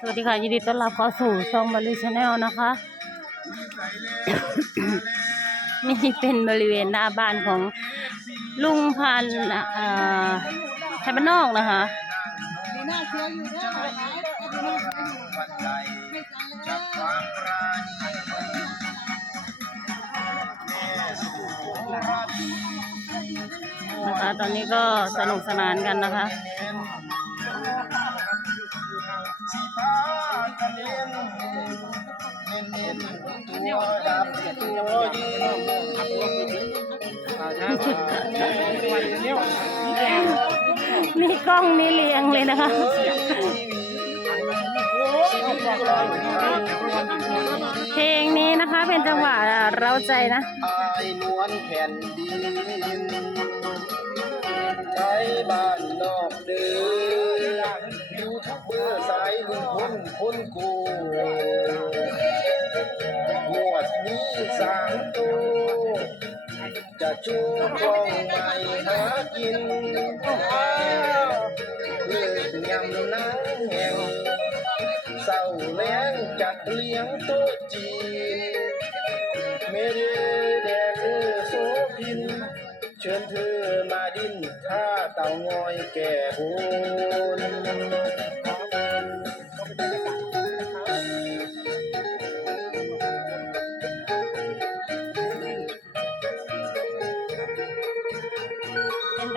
สวัสดีค่ะ ยินดีต้อนรับเข้าสู่ช่องบริชแนลนะคะ นี่เป็นบริเวณหน้าบ้านของลุงพันธุ์เอ่อไทยบ้านนอกนะคะนะคะตอนนี้ก็สนุกสนานกันนะคะ นี่กล้องนี่เรียงเลยนะคะเพลงนี้นะคะเป็นจังหวะเราใจนะอายนวลแผ่นดินใจบ้านนอกเดินยูทูบเบอร์สายลุงพลคนกู งวดนี้สามตัวจะชูกองใหม่หากินอ้าวเลิกยำนังแห่งเศร้าแรงจัดเลี้ยงโต๊ะจีนเมเดแดกเออโซพิน เชิญเธอมาดิ้นท่าเต่างอยแก่โหน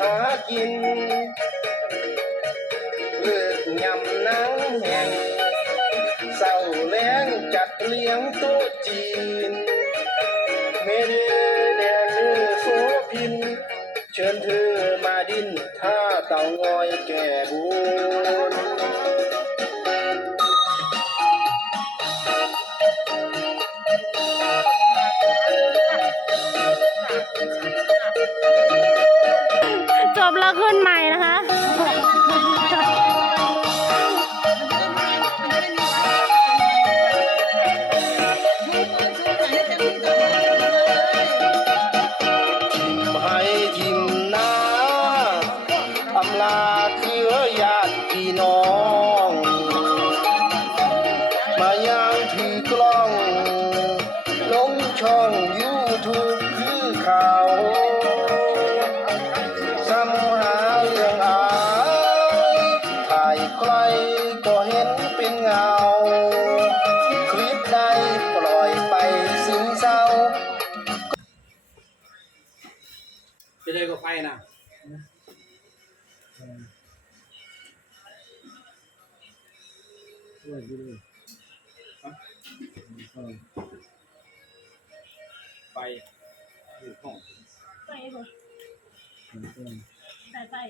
หากินเลิกยำนังแห่งเศร้าแรงจัดเลี้ยงโต๊ะจีนเมเดแดงเออโซพิน เชิญเธอมาดินท่าเต่างอยแก่บุญ ยูทูบคือเขาวซ้ำหาเรื่องอายถ่ายใครก็เห็นเป็นเงา คลิปใดปล่อยไปซึ้งเศร้าจะได้ก็ไฟนะ ไฟอยู่ห้องใส่เลยใส่ใส่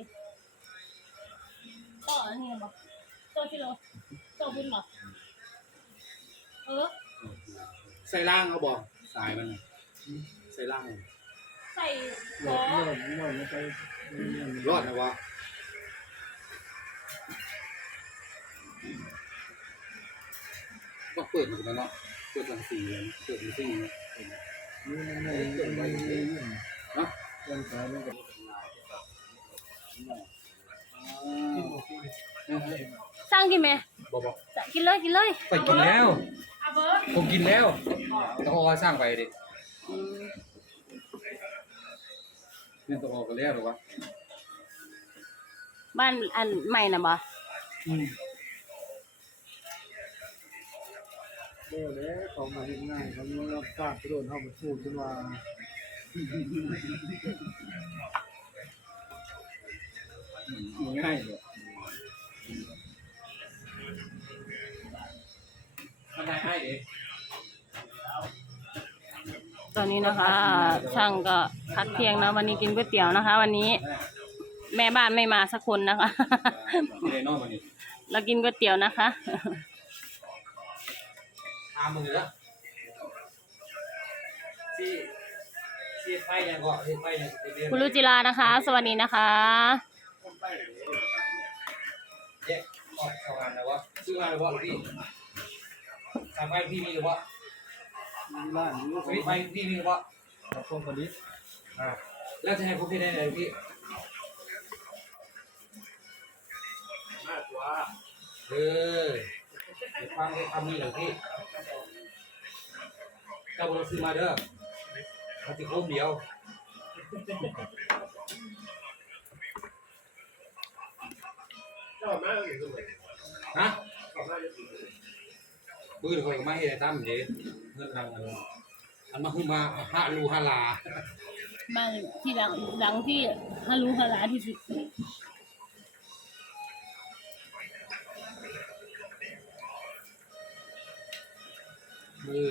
ต่ออันนี้บอต่อกิโลต่อบินบอเออ ใส่ล่างเอาบอกสายมันน่ะใส่ล่างเอาใส่ขอรอดนะวะก็เปิดหมันกันเนาะเปิดรังสีเลยเปิดรังสีเนาะเปิดไว้เองเนาะสร้างกินไหมบอกบอกกินเลยกินเลยไปกินแล้วเอาเบิร์ดผมกินแล้วต้องเอาสร้างไปดิเนี่ยต้องออกกันแล้วหรือวะบ้านอันใหม่น่ะบ่อื เดี๋ยวแล้วเขามาเฮ็ดง่ายเขามีรับทราบโดนเข้ามาสู้จนว่าง่ายเลยมันได้ให้เด็ตอนนี้นะคะช่างก็พักเที่ยงนะวันนี้กินก๋วยเตี๋ยวนะคะ วันนี้ แม่บ้านไม่มาสักคนนะคะที่ได้นอกวันนี้ เรากินก๋วยเตี๋ยวนะคะ อามือละที่ที่ไฟยังก็ที่ไฟยังคุณรุจิรานะคะ สวัสดีนะคะแยกออกทำงานแล้ววะซื้อมาหรือวะหรือพี่สายไฟพี่มีหรือวะมีร้านอยู่สวิตช์ไฟพี่มีหรือวะกับพวกคนนี้อ่าแล้วจะให้พวกพี่ได้ไหนพี่เออ เดี๋ยวฟังให้คำนี้หน่อยพี่เจ้าบริซื้อมาเด้อมาติโค้งเดียวฮะปืนคอยก็มาเฮ็ดให้ตามเด้เงินทางอันอันมาคือมาฮาลูฮาลาบ้านที่หลังหลังที่ฮารุฮาราที่สุด มือ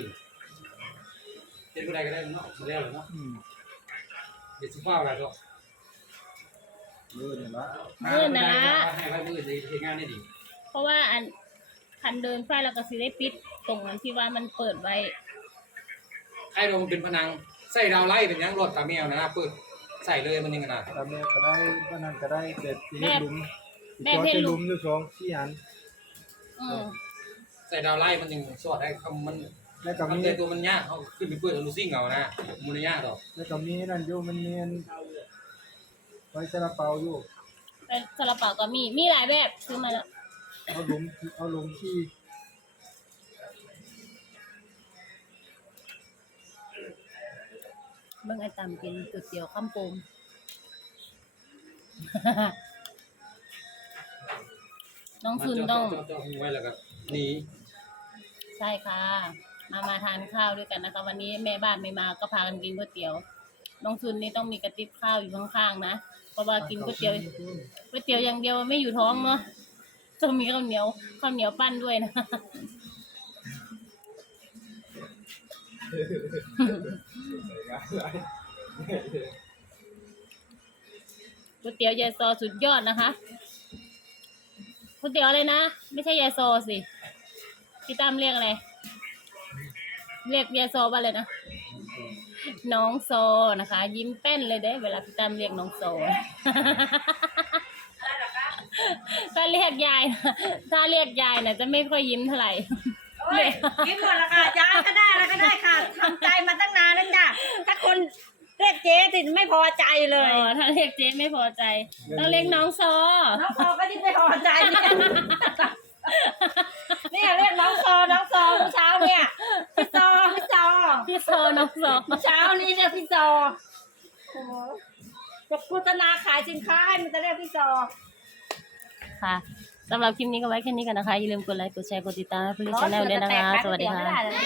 เป็นผู้ใดก็ได้เนาะมาแล้วเหรอเนาะอืมเดี๋ยวสิฟ้าอะไรก็เลื่อนนี่ละเมื่อนะให้ไว้มือในเหตุงานได้ดีเพราะว่าอันคันเดินไฟแล้วก็สิได้ปิดตรงนั้นที่ว่ามันเปิดไว้ ใครลงเป็นพนังใส่ดาวไล่เป็นหยังรถตาแมวนะนะเปิดใส่เลยมันยังไงนะตามแม่ก็ได้บ้านนั้นก็ได้แต่ที่แม่เฮ็ดหลุมแม่ที่เฮ็จอดดหลุหลุมมอยู่สองสี่อันอืมใส่ดาวไล่มันยังสอดได้คำมัน แล้วก็มันมีเตตัวมันยากเขาขึ้นไปเปิดลูซิ่งเอานะมันยากดอกแล้วก็มีนั่นอยู่มันเนียนไว้ซาลาเปาอยู่เป็นซาลาเปาก็มีมีหลายแบบซื้อมาแล้วเอาหลุมเอาหลุมที่เบิ่งไอ้ตำกินก๋วยเตี๋ยวข้ามโปมน้องซุนต้อง เจ้าเจ้าไว้แล้วก็หนี ใช่ค่ะ มามาทานข้าวด้วยกันนะคะ วันนี้แม่บ้านไม่มาก็พากันกินก๋วยเตี๋ยว น้องซุนนี่ต้องมีกระติบข้าวอยู่ข้างๆนะเพราะว่ากินก๋วยเตี๋ยวก๋วยเตี๋ยวอย่างเดียวไม่อยู่ท้องเนาะต้องมีข้าวเหนียวข้าวเหนียวปั้นด้วยนะก๋วยเตี๋ยวยายซอสุดยอดนะคะก๋วยเตี๋ยวอะไรนะ ไม่ใช่ยายซอสิพี่ตั้มเรียกอะไร เรียกยายซอว่าอะไรนะ น้องโซนะคะ ยิ้มแป้นเลยเด้ เวลาพี่ตั้มเรียกน้องโซ ถ้าเรียกยายนะถ้าเรียกยายนะจะไม่ค่อยยิ้มเท่าไหร่ โอ้ยยิ้มหมดแล้วค่ะจ้าก็ได้แล้วก็ได้ค่ะทำใจมาตั้งนานแล้วจ้ะถ้าคนเรียกเจ๊ติดไม่พอใจเลเอยอถ้าเรียกเจ๊ไม่พอใจ ต้องเรียกน้องโซ น้องซอก็ยิ่งไม่พอใจเนี่ยเนี่ยเรียกน้องซอน้องซอเมื่อเช้าเนี่ยพี่ซอพี่ซอ พี่โซ น้องโซเมื่อเช้านี้เรียกพี่ซอโอ้โหจะโฆษณาขายสินค้าให้มันจะเรียกพี่ซอค่ะสำหรับคลิปนี้ก็ไว้แค่นี้กันนะคะ อย่าลืมกดไลค์ กดแชร์ กดติดตามให้พลิชแนลด้วยนะคะ สวัสดีค่ะ